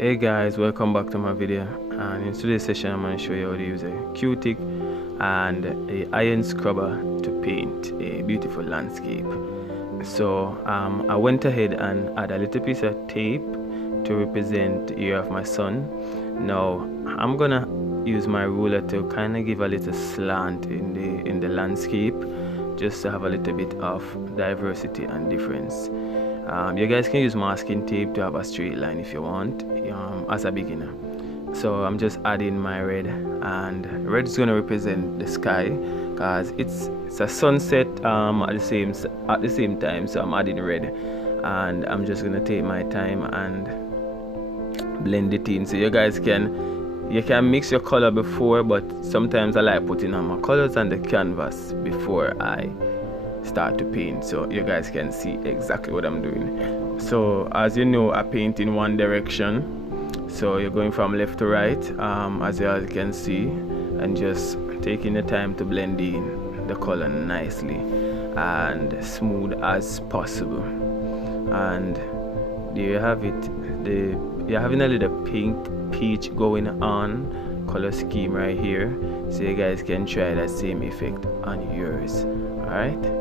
Hey guys, welcome back to my video, and in today's session I'm going to show you how to use a Q-tip and a iron scrubber to paint a beautiful landscape. So I went ahead and add a little piece of tape to represent the ear of my son. Now I'm gonna use my ruler to kind of give a little slant in the landscape, just to have a little bit of diversity and difference. You guys can use masking tape to have a straight line if you want, as a beginner. So I'm just adding my red, and red is going to represent the sky because it's a sunset at the same time. So I'm adding red, and I'm just going to take my time and blend it in. So you guys can mix your color before, but sometimes I like putting on my colors on the canvas before I start to paint, so you guys can see exactly what I'm doing. So as you know, I paint in one direction, so you're going from left to right, as you guys can see, and just taking the time to blend in the color nicely and smooth as possible. And there you have it. You're having a little pink peach going on color scheme right here, so you guys can try that same effect on yours. All right.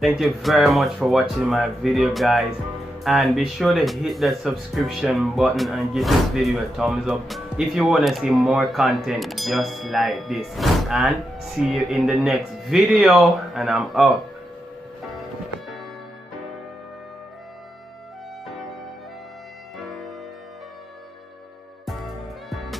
Thank you very much for watching my video, guys, and be sure to hit that subscription button and give this video a thumbs up if you want to see more content just like this. And see you in the next video, and I'm out.